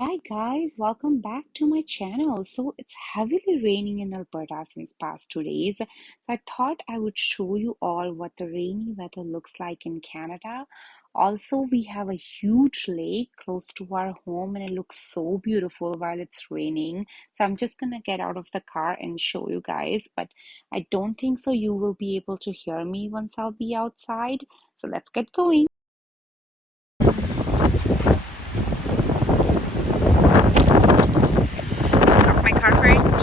Hi guys, welcome back to my channel. So it's heavily raining in Alberta since past 2 days. So I thought I would show you all what the rainy weather looks like in Canada. Also, we have a huge lake close to our home and it looks so beautiful while it's raining. So I'm just gonna get out of the car and show you guys, but I don't think so you will be able to hear me once I'll be outside. So let's get going. My car first.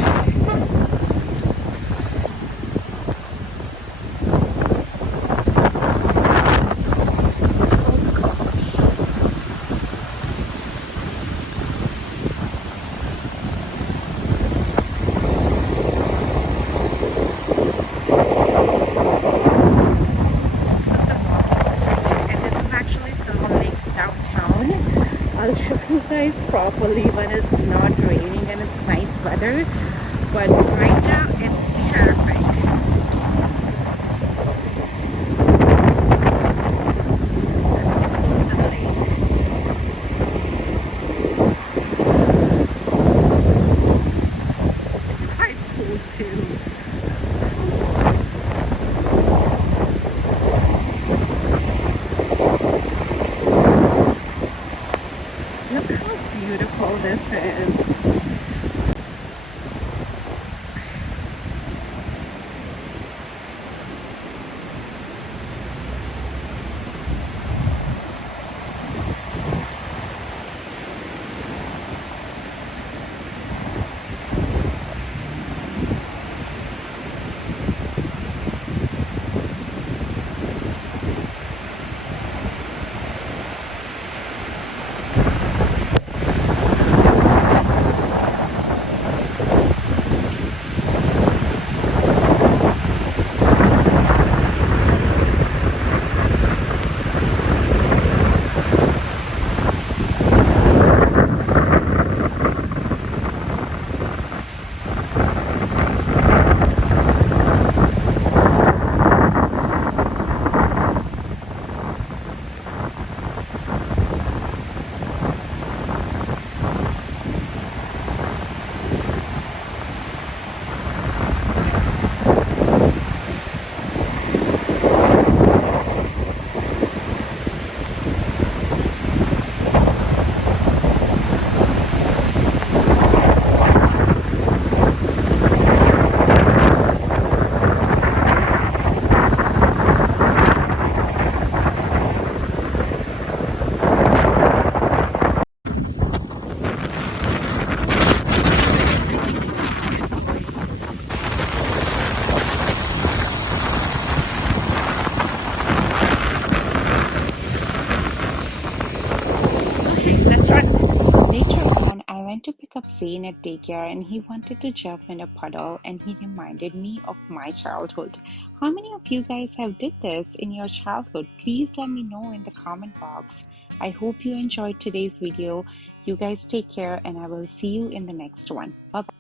This is the walking street, and this is actually Sylvan Lake downtown. I'll show you guys properly when it's not raining and it's nice weather, but right now it's terrifying. Let's get close to the lake. It's quite cool too. Look how beautiful this is. Okay, let's run. Later on, I went to pick up Zane at daycare and he wanted to jump in a puddle and he reminded me of my childhood. How many of you guys have did this in your childhood? Please let me know in the comment box. I hope you enjoyed today's video. You guys take care and I will see you in the next one. Bye.